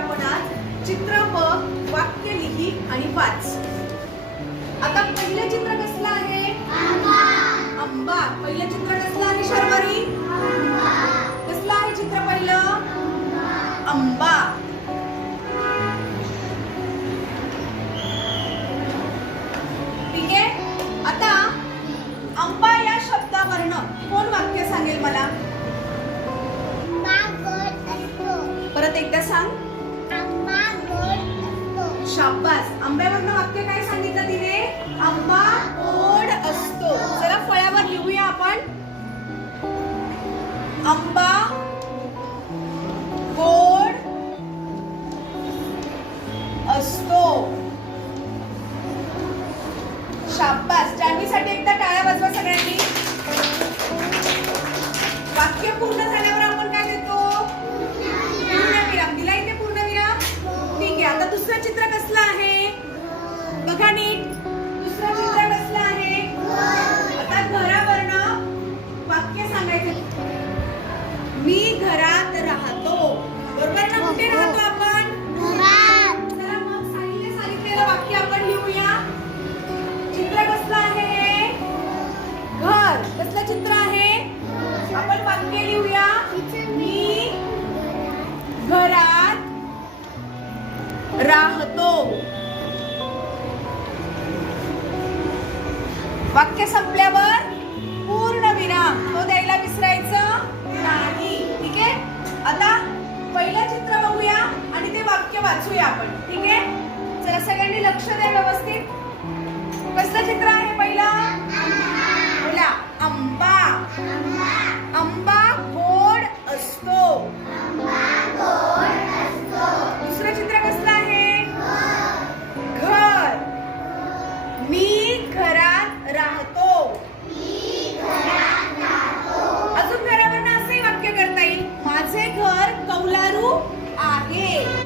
आपण आज चित्र बघ वाक्य लिही आणि वाच. आता पहिलं चित्र कसलं आहे? आंबा. पहिलं चित्र कसलं आहे शर्वरी? कसलं आहे चित्र पहिलं? आंबा. ठीक आहे? आता आंबा या शब्दावरनं कोण वाक्य सांगेल मला? सांग? शाबास. आंब्यावरनं वाक्य काय सांगितलं तिने? आंबा गोड असतो. जरा फळ्यावर लिहूया आपण. आंबा गोड असतो. जान्हवीसाठी एकदा टाळ्या वाजवा सगळ्यांनी. वाक्य पूर्ण कसलं चित्र आहे? आपण वाक्य लिहूया. मी घरात राहतो. वाक्य संपल्यावर पूर्ण विराम. तो द्यायला विसरायचं नाही. ठीक आहे? आता पहिलं चित्र बघूया आणि ते वाक्य वाचूया आपण. ठीक आहे? चला सगळ्यांनी लक्ष द्या व्यवस्थित. कसलं चित्र आंबा गोड असतो. दुसरं चित्र कसलं आहे? घर. मी घरात राहतो. अजून घरावर असंही वाक्य करता येईल. माझे घर कौलारू आहे.